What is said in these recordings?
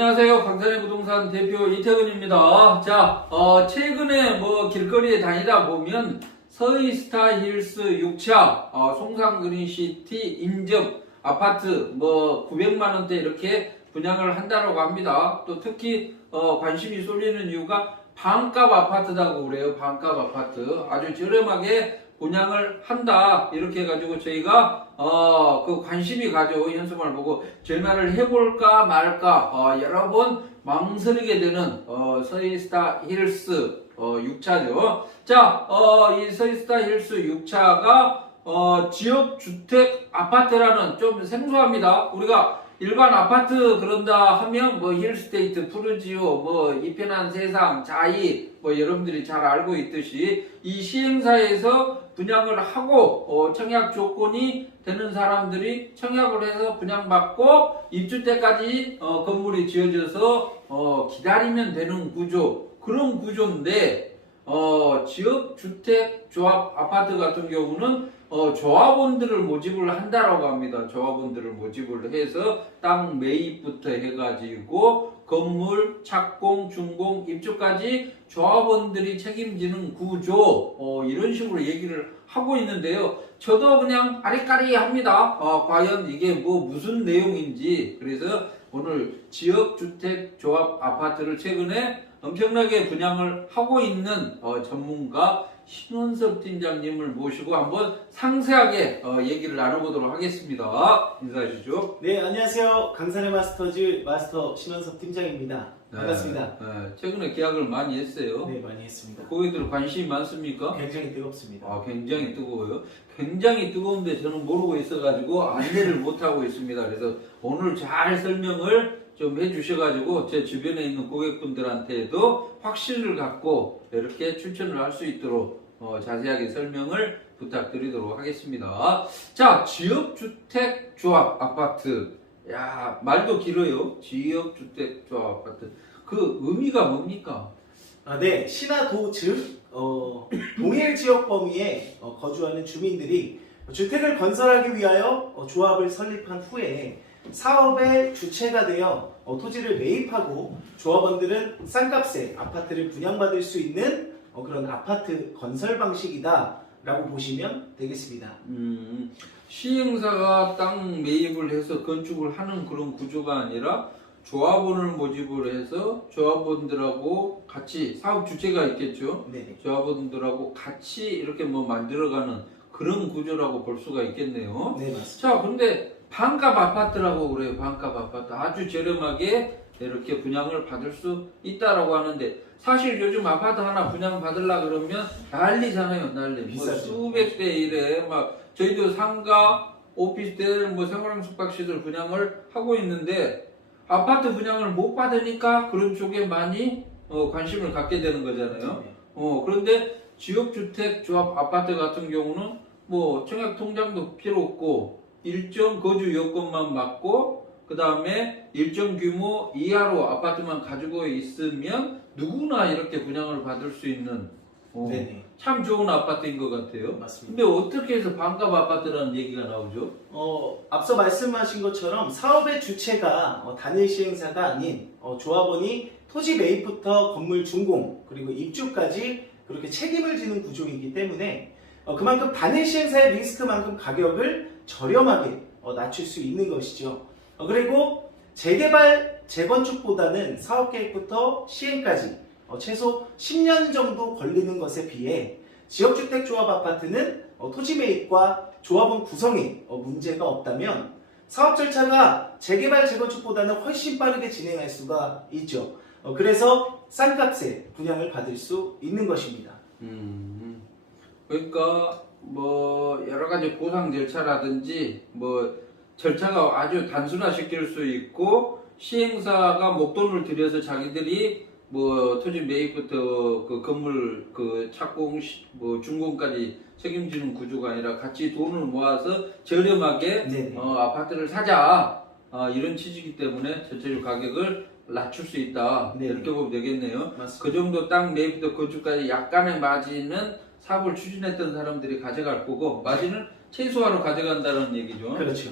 안녕하세요. 강산의 부동산 대표 이태근입니다. 자, 최근에 길거리에 다니다 보면 서희스타 힐스 6차, 송산 그린시티 인접 아파트 900만원대 이렇게 분양을 한다고 합니다. 또 특히 관심이 쏠리는 이유가 반값 아파트라고 그래요. 반값 아파트. 아주 저렴하게 분양을 한다. 이렇게 해가지고 저희가 그 관심이 가져 현수막을 보고 전화를 해볼까 말까 여러 번 망설이게 되는 서희스타 힐스 6차죠. 자, 이 서희스타 힐스 6차가 지역주택 아파트라는 좀 생소합니다. 우리가 일반 아파트 그런다 하면 힐스테이트, 푸르지오, 이편한 세상, 자이 여러분들이 잘 알고 있듯이 이 시행사에서 분양을 하고 청약 조건이 되는 사람들이 청약을 해서 분양받고 입주 때까지 건물이 지어져서 기다리면 되는 구조, 그런 구조인데 지역주택조합 아파트 같은 경우는 조합원들을 모집을 한다라고 합니다. 조합원들을 모집을 해서 땅 매입부터 해가지고 건물, 착공, 준공, 입주까지 조합원들이 책임지는 구조, 이런 식으로 얘기를 하고 있는데요. 저도 그냥 아리까리합니다. 과연 이게 무슨 내용인지. 그래서 오늘 지역주택조합 아파트를 최근에 엄청나게 분양을 하고 있는 전문가 신원섭 팀장님을 모시고 한번 상세하게 얘기를 나눠보도록 하겠습니다. 인사해 주시죠. 네, 안녕하세요. 강산의 마스터즈 마스터 신원섭 팀장입니다. 반갑습니다. 네, 최근에 계약을 많이 했어요. 네, 많이 했습니다. 고객들 관심이 많습니까? 굉장히 뜨겁습니다. 굉장히 뜨거워요. 굉장히 뜨거운데 저는 모르고 있어가지고 안내를 못하고 있습니다. 그래서 오늘 잘 설명을 좀 해주셔가지고 제 주변에 있는 고객분들한테도 확신을 갖고 이렇게 추천을 할 수 있도록 자세하게 설명을 부탁드리도록 하겠습니다. 자, 지역주택조합 아파트. 야, 말도 길어요. 지역주택조합 아파트. 그 의미가 뭡니까? 네, 신화도 즉 동일 지역 범위에 거주하는 주민들이 주택을 건설하기 위하여 조합을 설립한 후에 사업의 주체가 되어 토지를 매입하고 조합원들은 싼값에 아파트를 분양받을 수 있는 그런 아파트 건설 방식이다 라고 보시면 되겠습니다. 시행사가 땅 매입을 해서 건축을 하는 그런 구조가 아니라 조합원을 모집을 해서 조합원들하고 같이 사업 주체가 있겠죠. 네네. 조합원들하고 같이 이렇게 만들어가는 그런 구조라고 볼 수가 있겠네요. 네, 맞습니다. 자, 근데 반값 아파트라고 그래요. 반값 아파트. 아주 저렴하게 이렇게 분양을 받을 수 있다라고 하는데 사실 요즘 아파트 하나 분양 받으려 그러면 난리잖아요. 난리. 비싸죠. 수백 대 이래 저희도 상가, 오피스텔, 생활형 숙박시설 분양을 하고 있는데 아파트 분양을 못 받으니까 그런 쪽에 많이 관심을 갖게 되는 거잖아요. 그런데 지역주택조합 아파트 같은 경우는 청약 통장도 필요 없고 일정 거주 요건만 맞고 그 다음에 일정 규모 이하로 아파트만 가지고 있으면 누구나 이렇게 분양을 받을 수 있는 참 좋은 아파트인 것 같아요. 맞습니다. 근데 어떻게 해서 반값 아파트라는 얘기가 나오죠? 앞서 말씀하신 것처럼 사업의 주체가 단일 시행사가 아닌 조합원이 토지 매입부터 건물 준공 그리고 입주까지 그렇게 책임을 지는 구조이기 때문에 그만큼 단일 시행사의 리스크만큼 가격을 저렴하게 낮출 수 있는 것이죠. 그리고 재개발, 재건축보다는 사업계획부터 시행까지 최소 10년 정도 걸리는 것에 비해 지역주택조합 아파트는 토지 매입과 조합원 구성에 문제가 없다면 사업 절차가 재개발, 재건축보다는 훨씬 빠르게 진행할 수가 있죠. 그래서 싼 값에 분양을 받을 수 있는 것입니다. 그러니까 여러 가지 보상 절차라든지 절차가 아주 단순화시킬 수 있고 시행사가 목돈을 들여서 자기들이 토지 매입부터 그 건물 착공 준공까지 책임지는 구조가 아니라 같이 돈을 모아서 저렴하게 아파트를 사자 이런 취지이기 때문에 전체적 가격을 낮출 수 있다. 이렇게 보면 되겠네요. 맞습니다. 그 정도 땅 매입부터 건축까지 약간의 마진은 사업을 추진했던 사람들이 가져갈 거고 마진을 최소화로 가져간다는 얘기죠. 그렇죠.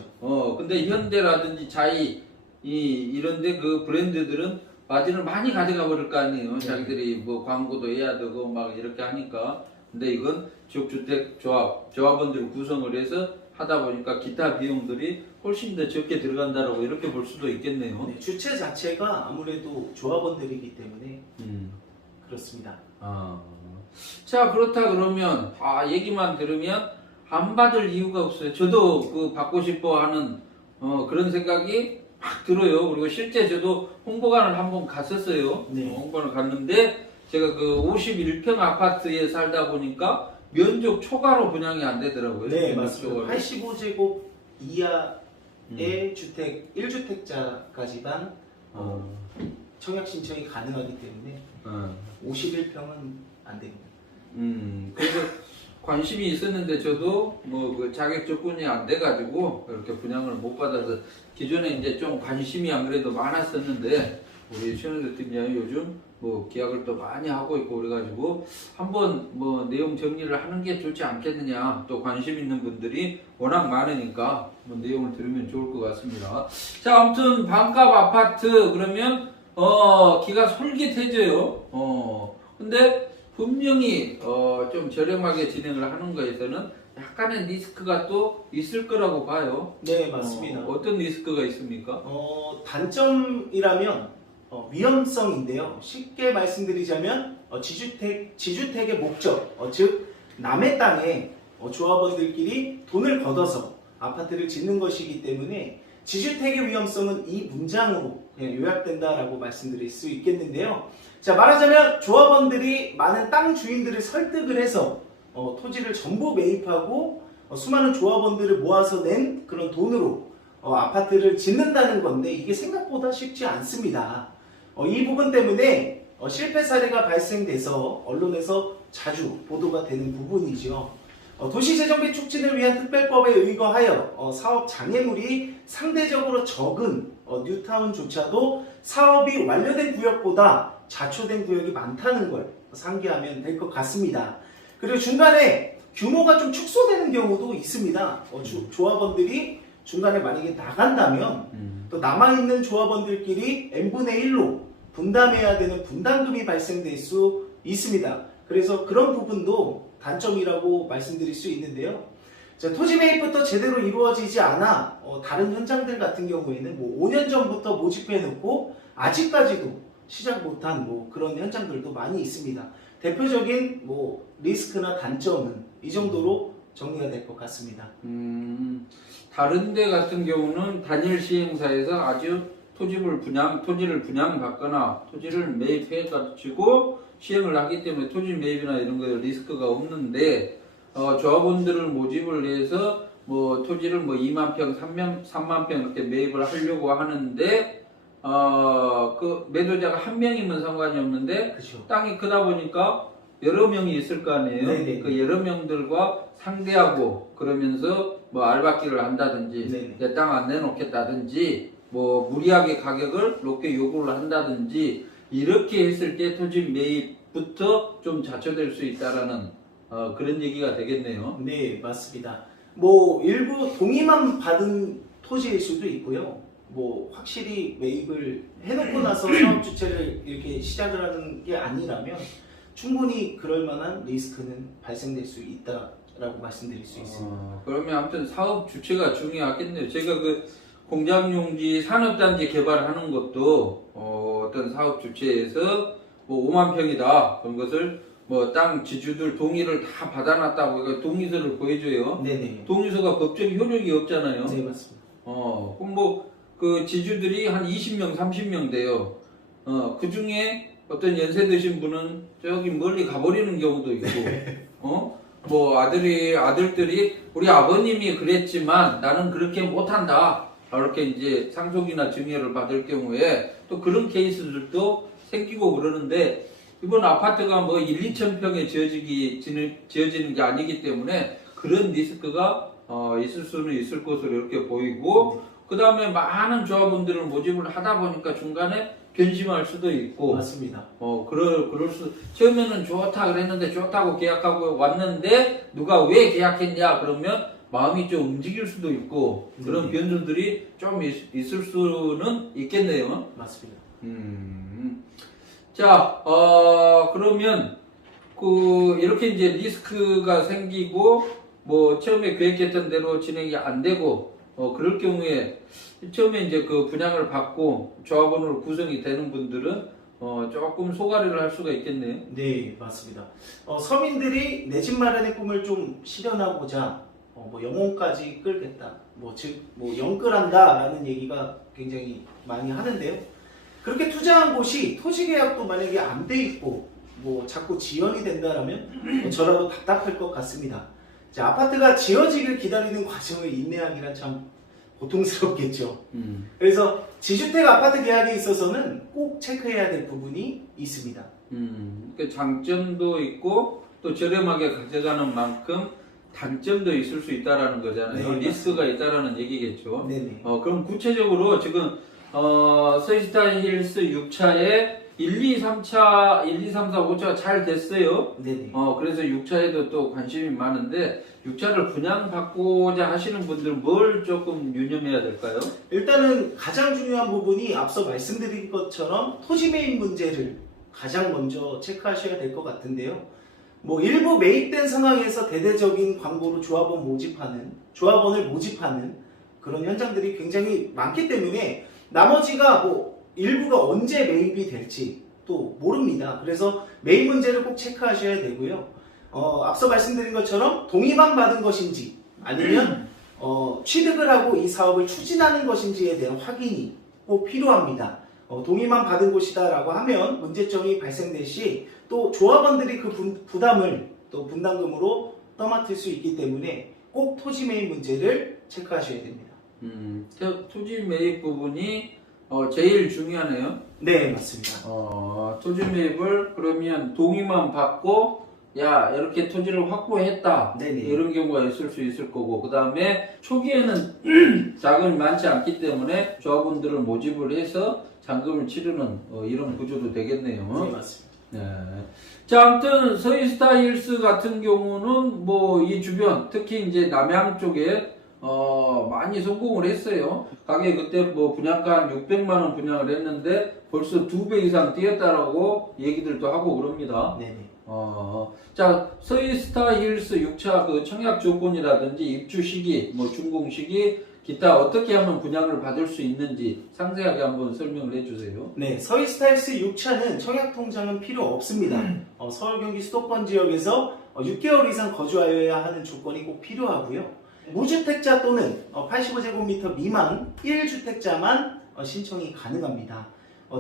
근데 현대라든지 자이 이런데 그 브랜드들은 마진을 많이 가져가 버릴 거 아니에요. 네. 자기들이 뭐 광고도 해야 되고 막 이렇게 하니까. 근데 이건 지역주택조합원들 구성을 해서 하다 보니까 기타 비용들이 훨씬 더 적게 들어간다라고 이렇게 볼 수도 있겠네요. 네, 주체 자체가 아무래도 조합원들이기 때문에 음. 그렇습니다. 아. 자, 그렇다 그러면 얘기만 들으면 안 받을 이유가 없어요. 저도 그 받고 싶어 하는 그런 생각이 막 들어요. 그리고 실제 저도 홍보관을 한번 갔었어요. 네. 홍보관을 갔는데 제가 그 51평 아파트에 살다 보니까 면적 초과로 분양이 안 되더라고요. 네, 면적 맞습니다. 초과로. 85제곱 이하의 주택 1주택자까지만 청약 신청이 가능하기 때문에 51평은 안 됩니다. 그래서 관심이 있었는데 저도 뭐 그 자격 조건이 안 돼가지고 이렇게 분양을 못 받아서 기존에 이제 좀 관심이 안 그래도 많았었는데 우리 신원대 팀장이 요즘 뭐 계약을 또 많이 하고 있고 그래가지고 한번 뭐 내용 정리를 하는 게 좋지 않겠느냐, 또 관심 있는 분들이 워낙 많으니까 뭐 내용을 들으면 좋을 것 같습니다. 자, 아무튼 반값 아파트 그러면 기가 솔깃해져요. 근데 분명히 좀 저렴하게 진행을 하는 거에서는 약간의 리스크가 또 있을 거라고 봐요. 네, 맞습니다. 어떤 리스크가 있습니까? 단점이라면 위험성인데요. 쉽게 말씀드리자면 지주택의 목적, 즉 남의 땅에 조합원들끼리 돈을 걷어서 아파트를 짓는 것이기 때문에 지주택의 위험성은 이 문장으로 그냥 요약된다라고 말씀드릴 수 있겠는데요. 자, 말하자면 조합원들이 많은 땅 주인들을 설득을 해서 토지를 전부 매입하고 수많은 조합원들을 모아서 낸 그런 돈으로 아파트를 짓는다는 건데 이게 생각보다 쉽지 않습니다. 이 부분 때문에 실패 사례가 발생돼서 언론에서 자주 보도가 되는 부분이죠. 도시재정비 촉진을 위한 특별법에 의거하여 사업 장애물이 상대적으로 적은 뉴타운조차도 사업이 완료된 구역보다 자초된 구역이 많다는 걸 상기하면 될 것 같습니다. 그리고 중간에 규모가 좀 축소되는 경우도 있습니다. 조합원들이 중간에 만약에 나간다면 또 남아있는 조합원들끼리 n분의 1로 분담해야 되는 분담금이 발생될 수 있습니다. 그래서 그런 부분도 단점이라고 말씀드릴 수 있는데요. 자, 토지 매입부터 제대로 이루어지지 않아 다른 현장들 같은 경우에는 뭐 5년 전부터 모집해 놓고 아직까지도 시작 못한 뭐 그런 현장들도 많이 있습니다. 대표적인 뭐 리스크나 단점은 이 정도로 정리가 될 것 같습니다. 다른 데 같은 경우는 단일 시행사에서 아주 토지를 분양받거나 토지를 매입해 가지고 시행을 하기 때문에 토지 매입이나 이런 거에 리스크가 없는데 조합원들을 모집을 해서 뭐 토지를 뭐 2만 평, 3만 평 이렇게 매입을 하려고 하는데 그 매도자가 한 명이면 상관이 없는데 그렇죠. 땅이 크다 보니까 여러 명이 있을 거 아니에요. 네네. 그 여러 명들과 상대하고 그러면서 뭐 알박기를 한다든지 내 땅 안 내놓겠다든지 뭐 무리하게 가격을 높게 요구를 한다든지 이렇게 했을 때 토지 매입부터 좀 자초될 수 있다라는 그런 얘기가 되겠네요. 네, 맞습니다. 뭐 일부 동의만 받은 토지일 수도 있고요. 뭐 확실히 매입을 해놓고 나서 사업 주체를 이렇게 시작을 하는 게 아니라면 충분히 그럴 만한 리스크는 발생될 수 있다라고 말씀드릴 수 있습니다. 그러면 아무튼 사업 주체가 중요하겠네요. 제가 그 공장용지 산업단지 개발하는 것도 어떤 사업 주체에서 뭐 5만 평이다 그런 것을 뭐 땅 지주들 동의를 다 받아놨다고 그러니까 동의서를 보여줘요. 네네. 동의서가 법적 효력이 없잖아요. 네, 맞습니다. 그럼 뭐 그 지주들이 한 20명, 30명 돼요. 그 중에 어떤 연세 드신 분은 저기 멀리 가버리는 경우도 있고, 뭐 아들들이 우리 아버님이 그랬지만 나는 그렇게 못한다. 이렇게 이제 상속이나 증여를 받을 경우에 또 그런 케이스들도 생기고 그러는데 이번 아파트가 뭐 1, 2천 평에 지어지는 게 아니기 때문에 그런 리스크가 있을 수는 있을 것으로 이렇게 보이고 그 다음에 많은 조합원들을 모집을 하다 보니까 중간에 변심할 수도 있고 맞습니다. 그럴 수 처음에는 좋다 그랬는데 좋다고 계약하고 왔는데 누가 왜 계약했냐 그러면 마음이 좀 움직일 수도 있고 그런 네. 변수들이 좀 있을 수는 있겠네요. 맞습니다. 자, 그러면 이렇게 이제 리스크가 생기고 뭐 처음에 계획했던 대로 진행이 안 되고 그럴 경우에 처음에 이제 그 분양을 받고 조합원으로 구성이 되는 분들은 조금 소가리를 할 수가 있겠네요. 네, 맞습니다. 서민들이 내 집 마련의 꿈을 좀 실현하고자 뭐 영혼까지 끌겠다, 뭐 영끌한다라는 얘기가 굉장히 많이 하는데요. 그렇게 투자한 곳이 토지 계약도 만약에 안 돼 있고 뭐 자꾸 지연이 된다라면 저라도 답답할 것 같습니다. 자, 아파트가 지어지길 기다리는 과정을 인내하기란 참 고통스럽겠죠. 그래서 지주택 아파트 계약에 있어서는 꼭 체크해야 될 부분이 있습니다. 그 장점도 있고 또 저렴하게 가져가는 만큼 단점도 있을 수 있다라는 거잖아요. 네, 리스크가 있다라는 얘기겠죠. 네네. 그럼 구체적으로 지금 서희스타 힐스 6차에 1, 2, 3차, 1, 2, 3, 4, 5차가 잘 됐어요. 네네. 그래서 6차에도 또 관심이 많은데 6차를 분양받고자 하시는 분들은 뭘 조금 유념해야 될까요? 일단은 가장 중요한 부분이 앞서 말씀드린 것처럼 토지 매입 문제를 가장 먼저 체크하셔야 될 것 같은데요. 뭐 일부 매입된 상황에서 대대적인 광고로 조합원을 모집하는 그런 현장들이 굉장히 많기 때문에 나머지가 뭐 일부가 언제 매입이 될지 또 모릅니다. 그래서 매입 문제를 꼭 체크하셔야 되고요. 앞서 말씀드린 것처럼 동의만 받은 것인지 아니면 취득을 하고 이 사업을 추진하는 것인지에 대한 확인이 꼭 필요합니다. 동의만 받은 곳이다라고 하면 문제점이 발생될 시 또 조합원들이 그 부담을 또 분담금으로 떠맡을 수 있기 때문에 꼭 토지 매입 문제를 체크하셔야 됩니다. 토지 매입 부분이 제일 중요하네요. 네, 맞습니다. 토지 매입을 그러면 동의만 받고 야 이렇게 토지를 확보했다 네네. 이런 경우가 있을 수 있을 거고 그 다음에 초기에는 자금이 많지 않기 때문에 조합원들을 모집을 해서 잔금을 치르는 이런 구조도 되겠네요. 네, 맞습니다. 네. 자, 아무튼 서희스타 힐스 같은 경우는 뭐 이 주변 특히 이제 남양 쪽에 많이 성공을 했어요. 가게 그때 뭐 분양가 한 600만 원 분양을 했는데 벌써 2배 이상 뛰었다라고 얘기들도 하고 그럽니다. 네네. 자, 서희스타 힐스 6차 그 청약 조건이라든지 입주 시기, 뭐 준공 시기, 기타 어떻게 하면 분양을 받을 수 있는지 상세하게 한번 설명을 해주세요. 네, 서희스타일스 6차는 청약 통장은 필요 없습니다. 서울 경기 수도권 지역에서 6개월 이상 거주하여야 하는 조건이 꼭 필요하고요. 무주택자 또는 85제곱미터 미만 1주택자만 신청이 가능합니다.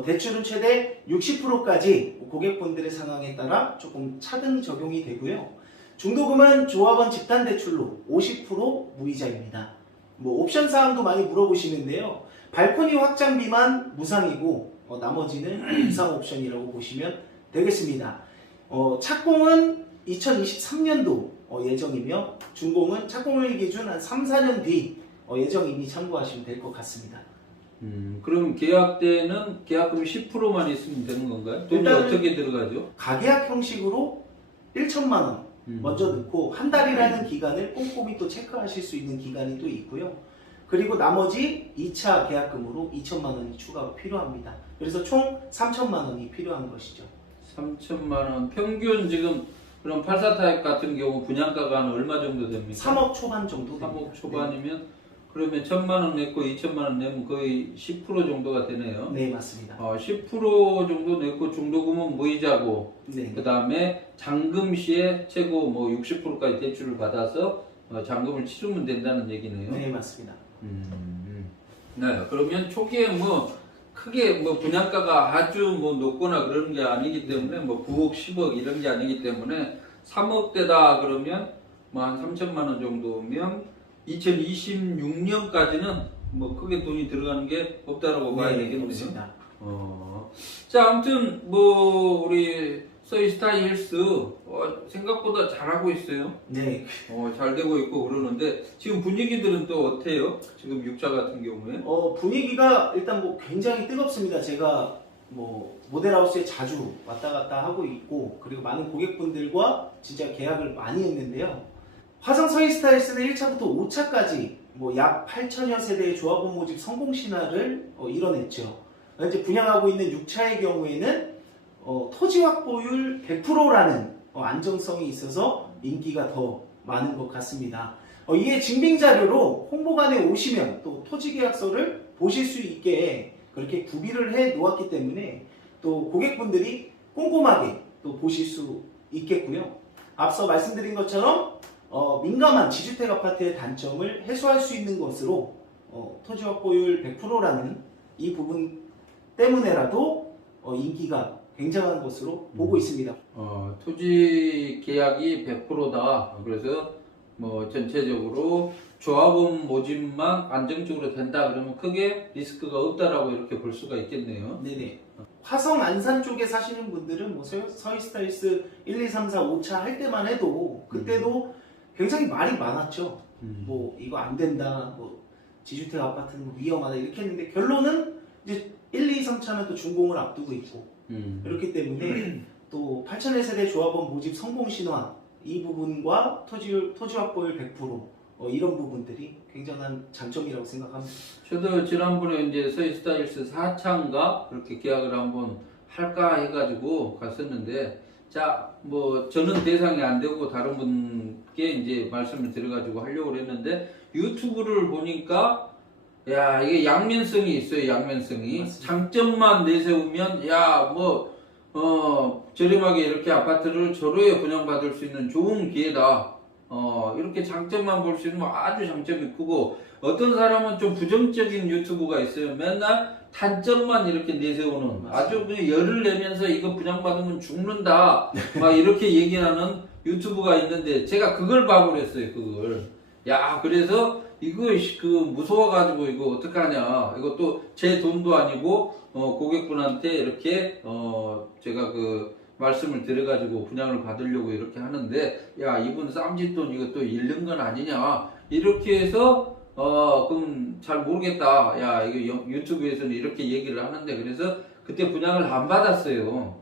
대출은 최대 60%까지 고객분들의 상황에 따라 조금 차등 적용이 되고요. 중도금은 조합원 집단대출로 50% 무이자입니다. 뭐 옵션 사항도 많이 물어보시는데요. 발코니 확장비만 무상이고 나머지는 무상 옵션이라고 보시면 되겠습니다. 착공은 2023년도 예정이며 준공은 착공일 기준 한 3, 4년 뒤 예정이니 참고하시면 될 것 같습니다. 그럼 계약 때는 계약금이 10%만 있으면 되는 건가요? 돈이 일단은 어떻게 들어가죠? 가계약 형식으로 1천만 원 먼저 넣고 한 달이라는 기간을 꼼꼼히 또 체크하실 수 있는 기간이 또 있고요. 그리고 나머지 2차 계약금으로 2천만 원이 추가가 필요합니다. 그래서 총 3천만 원이 필요한 것이죠. 3천만 원. 평균 지금 그럼 84타입 같은 경우 분양가가 한 얼마 정도 됩니까? 3억 초반 정도 됩니다. 3억 초반이면 그러면 1천만 원 냈고 2천만 원 내면 거의 10% 정도가 되네요. 네, 맞습니다. 10% 정도 냈고 중도금은 무이자고 네. 그 다음에 잔금 시에 최고 뭐 60%까지 대출을 받아서 잔금을 치르면 된다는 얘기네요. 네, 맞습니다. 네, 그러면 초기에 뭐 크게 뭐 분양가가 아주 뭐 높거나 그러는 게 아니기 때문에 뭐 9억, 10억 이런 게 아니기 때문에 3억대다 그러면 뭐 한 3천만 원 정도면 2026년까지는 뭐 크게 돈이 들어가는 게 없다라고 봐야 되겠네요. 없습니다. 자, 아무튼 뭐 우리 서희스타 힐스 생각보다 잘하고 있어요. 네. 잘 되고 있고 그러는데 지금 분위기들은 또 어때요? 지금 6차 같은 경우에? 분위기가 일단 뭐 굉장히 뜨겁습니다. 제가 뭐 모델하우스에 자주 왔다 갔다 하고 있고 그리고 많은 고객분들과 진짜 계약을 많이 했는데요. 화성 서희스타일스는 1차부터 5차까지 뭐 약 8천여 세대의 조합원 모집 성공 신화를 이뤄냈죠. 이제 분양하고 있는 6차의 경우에는 토지 확보율 100%라는 안정성이 있어서 인기가 더 많은 것 같습니다. 이에 증빙 자료로 홍보관에 오시면 또 토지 계약서를 보실 수 있게 그렇게 구비를 해 놓았기 때문에 또 고객분들이 꼼꼼하게 또 보실 수 있겠고요. 앞서 말씀드린 것처럼 민감한 지주택 아파트의 단점을 해소할 수 있는 것으로 토지 확보율 100%라는 이 부분 때문에라도 인기가 굉장한 것으로 보고 있습니다. 토지 계약이 100%다. 그래서 뭐 전체적으로 조합원 모집만 안정적으로 된다 그러면 크게 리스크가 없다라고 이렇게 볼 수가 있겠네요. 네네. 화성 안산 쪽에 사시는 분들은 뭐 서희스타일스 1, 2, 3, 4, 5차 할 때만 해도 그때도 굉장히 말이 많았죠. 뭐 이거 안 된다, 뭐 지주택 아파트는 위험하다 이렇게 했는데 결론은 이제 1, 2, 3차는 또 준공을 앞두고 있고 그렇기 때문에 또 8천여 세대 조합원 모집 성공 신화 이 부분과 토지 확보율 100% 이런 부분들이 굉장한 장점이라고 생각합니다. 저도 지난번에 이제 서희스타일스 4차인가 그렇게 계약을 한번 할까 해가지고 갔었는데, 자, 뭐 저는 대상이 안 되고 다른 분께 이제 말씀을 드려가지고 하려고 했는데 유튜브를 보니까 야, 이게 양면성이 있어요. 양면성이. 맞습니다. 장점만 내세우면 야, 뭐 저렴하게 이렇게 아파트를 저로에 분양받을 수 있는 좋은 기회다. 이렇게 장점만 볼 수 있는 뭐 아주 장점이 크고, 어떤 사람은 좀 부정적인 유튜브가 있어요. 맨날 단점만 이렇게 내세우는, 아주 그냥 열을 내면서 이거 분양받으면 죽는다 막 이렇게 얘기하는 유튜브가 있는데, 제가 그걸 봐버렸어요. 그걸. 야, 그래서 이거 그 무서워가지고 이거 어떡하냐, 이것도 제 돈도 아니고 고객분한테 이렇게 제가 그 말씀을 드려가지고 분양을 받으려고 이렇게 하는데, 야, 이분 쌈짓돈 이것도 잃는 건 아니냐 이렇게 해서 그럼 잘 모르겠다. 야, 이거 유튜브에서는 이렇게 얘기를 하는데, 그래서 그때 분양을 안 받았어요.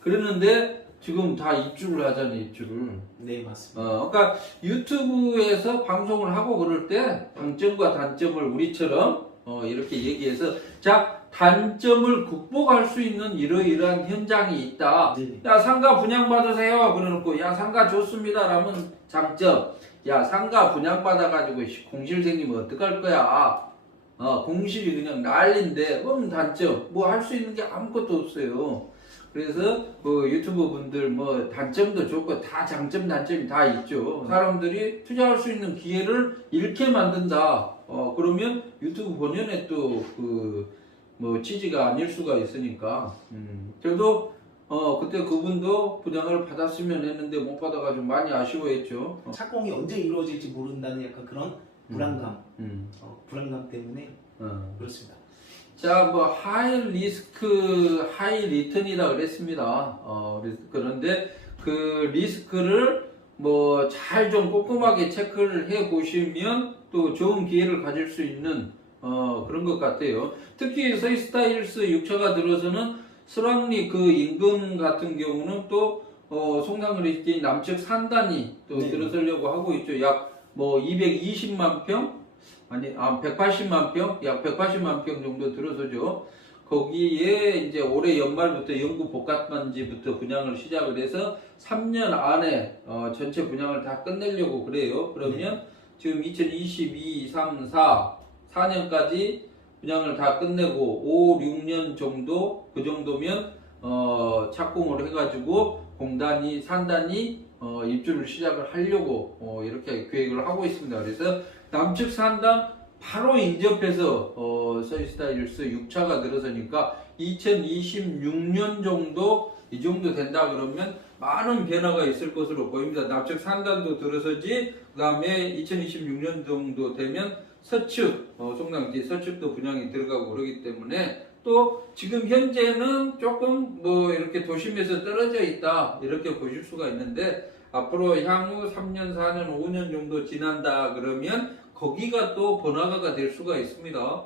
그랬는데 지금 다 입주를 하잖아요. 입주를. 네, 맞습니다. 그러니까 유튜브에서 방송을 하고 그럴 때 장점과 단점을 우리처럼 이렇게 얘기해서, 자, 단점을 극복할 수 있는 이러이러한 현장이 있다. 네. 야, 상가 분양받으세요. 그래놓고 야, 상가 좋습니다. 라면 장점. 야, 상가 분양받아가지고 공실 생기면 어떡할 거야. 공실이 그냥 난리인데 그럼 단점. 뭐 할 수 있는 게 아무것도 없어요. 그래서 그 유튜브 분들 뭐 단점도 좋고 다 장점 단점이 다 있죠. 사람들이 투자할 수 있는 기회를 잃게 만든다. 그러면 유튜브 본연의 또 그 뭐 취지가 아닐 수가 있으니까. 저도 그때 그분도 분양을 받았으면 했는데 못 받아가지고 많이 아쉬워했죠. 착공이 언제 이루어질지 모른다는 약간 그런 불안감, 불안감 때문에 그렇습니다. 자, 뭐 하이 리스크 하이 리턴이라 그랬습니다. 그런데 그 리스크를 뭐 잘 좀 꼼꼼하게 체크를 해 보시면 또 좋은 기회를 가질 수 있는 그런 것 같아요. 특히 서희스타일스 6차가 들어서는 설왕리 그 인근 같은 경우는 또 송산그리시티 남측 산단이 또 네. 들어서려고 하고 있죠. 약 뭐 220만 평? 아니, 180만 평? 약 180만 평 정도 들어서죠. 거기에 이제 올해 연말부터 영구 복합단지부터 분양을 시작을 해서 3년 안에 전체 분양을 다 끝내려고 그래요. 그러면 지금 2022, 3, 4년까지 분양을 다 끝내고 5, 6년 정도 그 정도면 착공을 해가지고 공단이 산단이 입주를 시작을 하려고 이렇게 계획을 하고 있습니다. 그래서 남측 산단 바로 인접해서 서희스타일스 6차가 들어서니까 2026년 정도 이 정도 된다 그러면 많은 변화가 있을 것으로 보입니다. 남측 산단도 들어서지, 그 다음에 2026년 정도 되면 서측, 송당지 서측도 분양이 들어가고 그러기 때문에, 또 지금 현재는 조금 뭐 이렇게 도심에서 떨어져 있다 이렇게 보실 수가 있는데, 앞으로 향후 3년, 4년, 5년 정도 지난다 그러면 거기가 또 번화가가 될 수가 있습니다.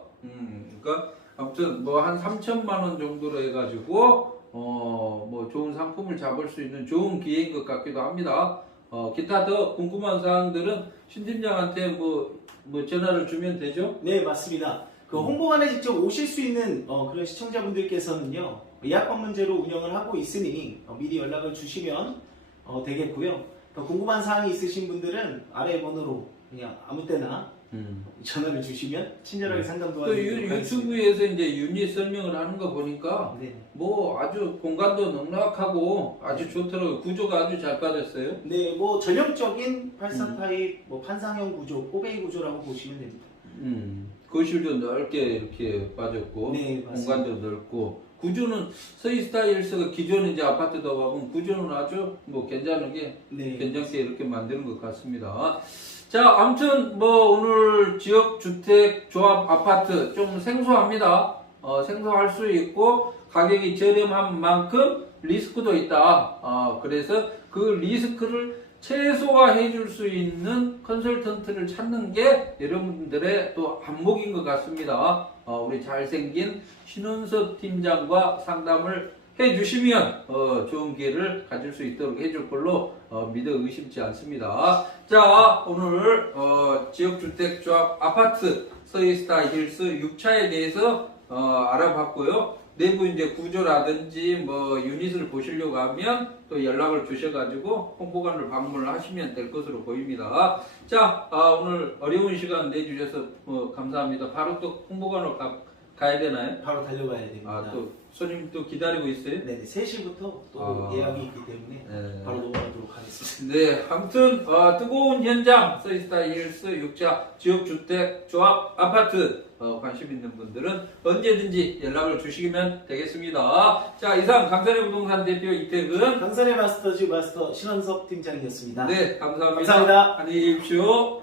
그러니까 아무튼 뭐 한 3천만 원 정도로 해가지고 뭐 좋은 상품을 잡을 수 있는 좋은 기회인 것 같기도 합니다. 기타 더 궁금한 사항들은 신 팀장한테 뭐 전화를 주면 되죠? 네, 맞습니다. 그 홍보관에 직접 오실 수 있는 그런 시청자분들께서는요, 예약권 문제로 운영을 하고 있으니 미리 연락을 주시면 되겠고요. 더 궁금한 사항이 있으신 분들은 아래 번호로 그냥 아무 때나 전화를 주시면 친절하게 상담 또 도와드리도록 하겠습니다. 유튜브에서 이제 유닛 설명을 하는 거 보니까 네. 뭐 아주 공간도 넉넉하고 아주 좋더라고요. 구조가 아주 잘 빠졌어요. 네, 뭐 전형적인 84 타입 뭐 판상형 구조, 꼬베이 구조라고 보시면 됩니다. 거실도 넓게 이렇게 빠졌고 네, 맞습니다. 공간도 넓고 구조는 서희스타일스가 기존 이제 아파트다 보면 구조는 아주 뭐 괜찮게 네. 괜찮게 이렇게 만드는 것 같습니다. 자, 아무튼 뭐 오늘 지역 주택 조합 아파트 좀 생소합니다. 생소할 수 있고 가격이 저렴한 만큼 리스크도 있다. 그래서 그 리스크를 최소화해 줄 수 있는 컨설턴트를 찾는 게 여러분들의 또 안목인 것 같습니다. 우리 잘생긴 신원섭 팀장과 상담을 해 주시면 좋은 기회를 가질 수 있도록 해줄 걸로 믿어 의심치 않습니다. 자, 오늘 지역주택조합 아파트 서희스타 힐스 6차에 대해서 알아봤고요. 내부 이제 구조라든지 뭐 유닛을 보시려고 하면 또 연락을 주셔가지고 홍보관을 방문을 하시면 될 것으로 보입니다. 자, 오늘 어려운 시간 내주셔서 감사합니다. 바로 또 홍보관으로 가야 되나요? 바로 달려가야 됩니다. 또 손님 또 기다리고 있어요? 네, 3시부터 또 예약이 있기 때문에 네. 바로 넘어가도록 하겠습니다. 네, 아무튼 뜨거운 현장 서희스타 힐스 6차 지역주택 조합 아파트 관심 있는 분들은 언제든지 연락을 주시면 되겠습니다. 자, 이상 강산의 부동산 대표 이태근. 강산의 마스터즈 마스터 신원섭 팀장이었습니다. 네, 감사합니다. 감사합니다. 안녕히 계십시오.